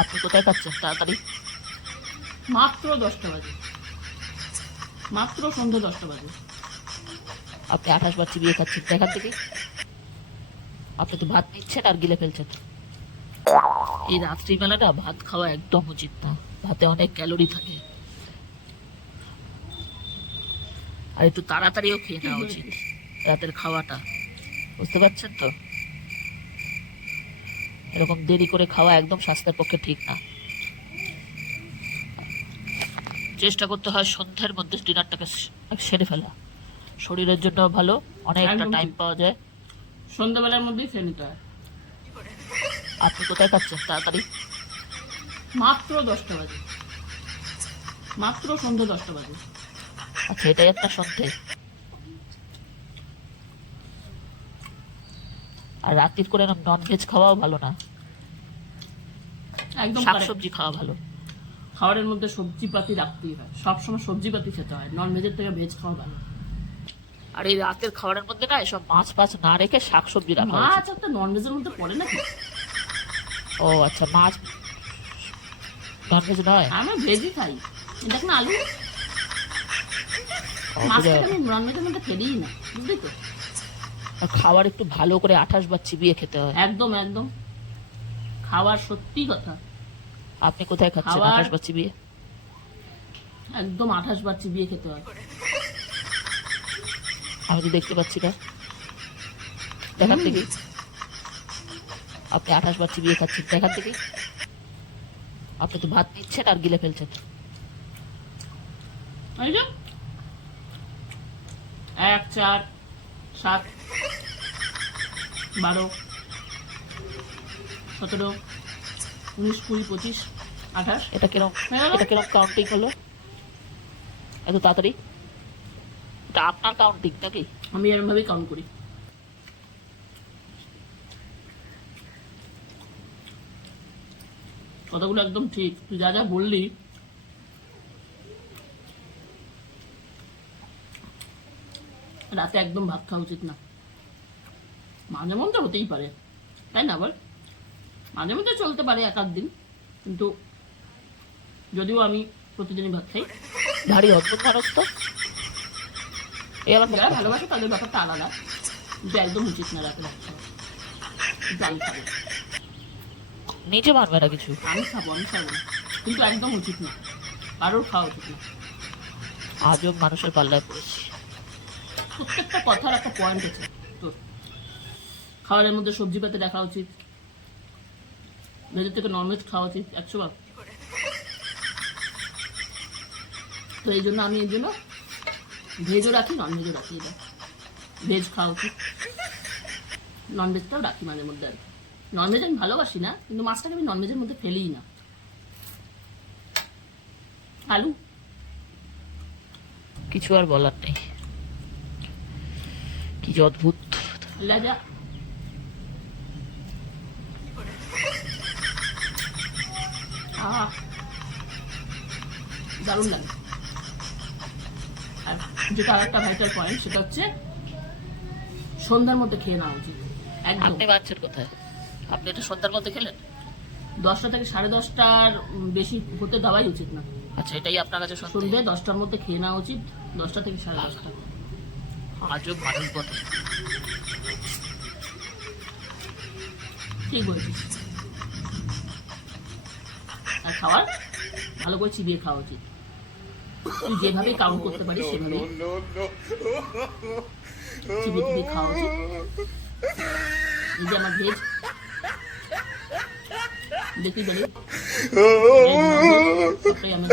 আপনি কোথায় খাচ্ছেন তাড়াতাড়ি। মাত্র দশটা বাজে। মাত্র সন্ধ্যে দশটা বাজে। আপনি আঠাশ বার চিবিয়ে খাচ্ছেন দেখার থেকে আপনি তো ভাত নিচ্ছেন আর গিলে ফেলছেন। এই রাত্রিবেলাটা ভাত খাওয়া একদম উচিত না। ভাতে অনেক ক্যালোরি থাকে। আর একটু তাড়াতাড়িও খেয়ে নেওয়া উচিত। রাতের খাওয়াটা। বুঝতে পারছেন তো? এরকম দেরি করে খাওয়া একদম স্বাস্থ্যের পক্ষে ঠিক না। চেষ্টা করতে হয় সন্ধ্যের মধ্যে ডিনারটাকে সেরে ফেলা। শরীরের জন্য ভালো অনেকটা টাইম পাওয়া যায়। সন্ধ্যাবেলার মধ্যেই খেয়ে নিতে হয়। আপনি কোথায় খাচ্ছেন? তাড়াতাড়ি। মাত্র দশটা বাজে। মাত্র সন্ধ্যে দশটা বাজে। আচ্ছা এটাই একটা সন্ধ্যে। আর রাত্রির করে নন ভেজ খাওয়াও ভালো না। একদম। শাকসবজি খাওয়া ভালো। খাবারের মধ্যে সবজি পাতি রাখতেই হয়। সবসময় সবজি পাতি খেতে হয়। নন ভেজের থেকে ভেজ খাওয়া ভালো। আর এই রাতের খাবারের মধ্যে না এসব মাছ ফাছ না রেখে শাকসবজি রাখা মাছ একটা নন ভেজের মধ্যে পড়ে নাকি? ও আচ্ছা মাছ নন ভেজ নয় আমরা ভেজই খাই। দেখ না আলু। ও, মাছটা আমি নন ভেজের মধ্যে ফেলিই না বুঝলি তো? আর খাবার একটু ভালো করে আঠাশ বার চিবিয়ে খেতে হয়। একদম একদম। খাওয়ার সত্যি কথা। আপনি কোথায় খাচ্ছেন খাবার- আঠাশ বার চিবিয়ে? একদম আঠাশ বার চিবিয়ে খেতে হয়। আমি তো দেখতে পাচ্ছি না। হুম। থেকে আপনি আঠাশ বার চিবিয়ে খাচ্ছেন দেখান থেকে আপনি তো ভাত নিচ্ছেন আর গিলে ফেলছেন। এই যে। এক চার সাত। বারো সতেরো উনিশ কুড়ি পঁচিশ আঠাশ। এটা কিরম? এটা কিরম কাউন্টিং হলো? এত তাড়াতাড়ি। এটা আপনার কাউন্টিং নাকি? আমি এরকম ভাবেই কাউন্ট করি। কথাগুলো একদম ঠিক। তুই যা যা বললি রাতে একদম ভাত খাওয়া উচিত না। মাঝে মধ্যে হতেই পারে। তাই না বল? মাঝে মধ্যে চলতে পারে এক আধ দিন কিন্তু যদিও আমি প্রতিদিনই ভাত খাই। ভারী অদ্ভুত মানুষ তো। যারা ভালোবাসে তাদের ব্যাপারটা আলাদা কিন্তু একদম উচিত না খাব। নিজে মানবে না কিছু। আমি খাব আমি খাব কিন্তু একদম উচিত না। কারোর খাওয়া উচিত না। আজও মানুষের পাল্লায় পড়েছি। প্রত্যেকটা কথার একটা পয়েন্ট আছে তোর। খাবারের মধ্যে সবজি পাতে রাখা উচিত। ভেজের থেকে ননভেজ খাওয়া উচিত একশো বার তো এই জন্য আমি এই জন্য ভেজও রাখি ননভেজও রাখি এটা। ভেজ খাওয়া উচিত। ননভেজটাও রাখি মাঝে মধ্যে আর ননভেজ আমি ভালোবাসি না কিন্তু মাছটাকে আমি ননভেজের মধ্যে ফেলিই না। আলু? কিছু আর বলার নেই। কি অদ্ভুত। লেজা আহ দারুণ লাগে। আর যেটা আর একটা ভাইটাল পয়েন্ট সেটা হচ্ছে সন্ধ্যার মধ্যে খেয়ে নেওয়া উচিত। একদম। আপনি বাচ্চার কোথায়? আপনি এটা সন্ধ্যার মধ্যে খেলেন? দশটা থেকে সাড়ে দশটার বেশি হতে দেওয়াই উচিত না। আচ্ছা এটাই আপনার কাছে সন্ধ্যে দশটার মধ্যে খেয়ে নেওয়া উচিত দশটা থেকে সাড়ে দশটা। আজও মানুষ বটে ঠিক বলছিস। আর খাওয়ার, ভালো করে চিবিয়ে খাওয়া উচিত। তুই যেভাবে কাউন্ট করতে পারিস সেভাবে চিবিয়ে চিবিয়ে খাওয়া উচিত। এই যে আমার ভেজ দেখি আমার